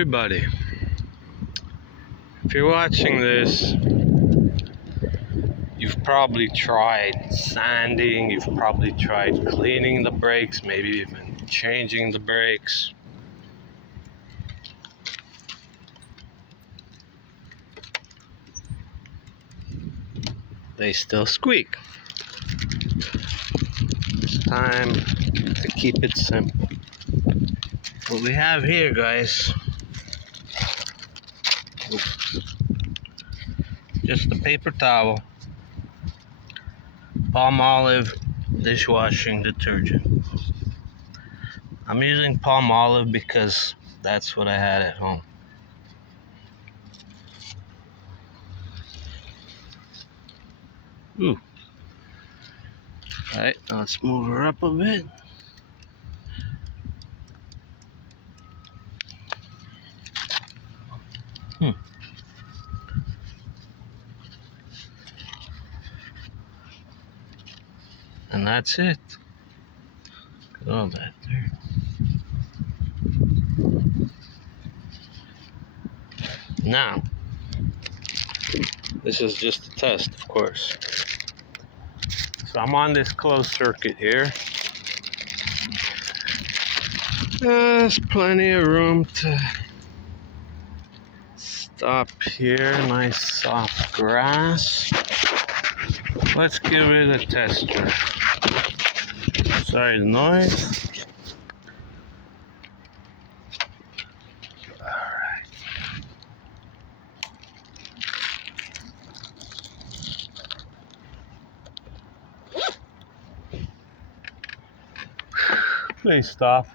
everybody. If you're watching this, you've probably tried sanding, you've probably tried cleaning the brakes, maybe even changing the brakes. They still squeak. It's time to keep it simple. What we have here, guys, just a paper towel, Palmolive dishwashing detergent. I'm using Palmolive because that's what I had at home. Ooh. Alright, let's move her up a bit. And that's it. Look at all that there. Now, this is just a test, of course. So I'm on this closed circuit here. There's plenty of room to stop here. Nice soft grass. Let's give it a test drive. Sorry, the noise. Alright. Please stop.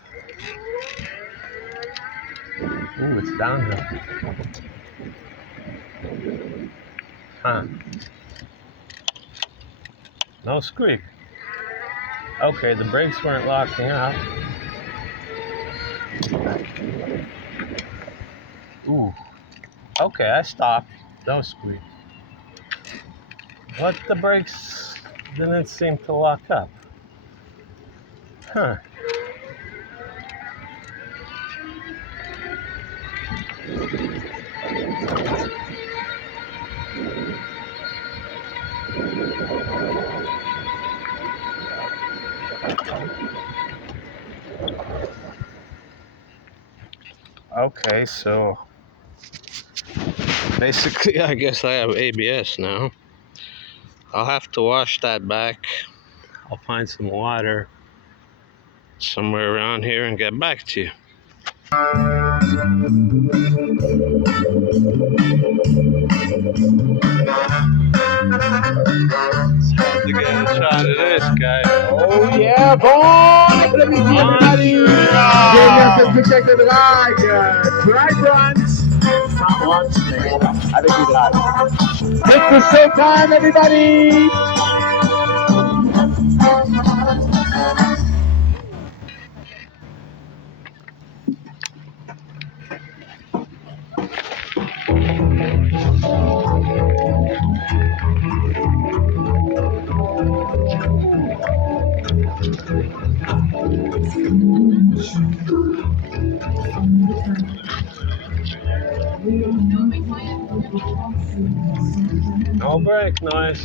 Ooh, it's downhill. Huh. No squeak. Okay, the brakes weren't locking up. Ooh. Okay, I stopped. No squeak. What, the brakes didn't seem to lock up? Huh. Okay, so basically I guess I have ABS now. I'll have to wash that back. I'll find some water somewhere around here and get back to you. It's hard to get a shot of this guy. Oh yeah, boy! Let me see everybody. Give me a picture like dry runs. Not once, I think you got it. It's the showtime, everybody! No brake noise.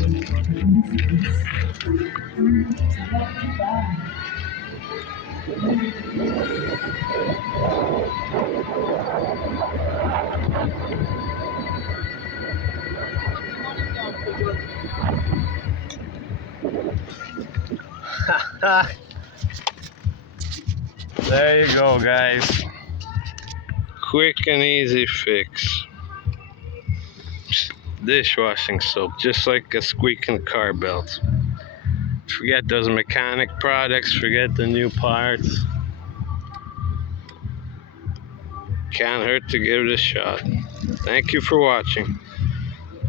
There you go, guys. Quick and easy fix. Dishwashing soap, just like a squeaking car belt. Forget those mechanic products, forget the new parts. Can't hurt to give it a shot. Thank you for watching.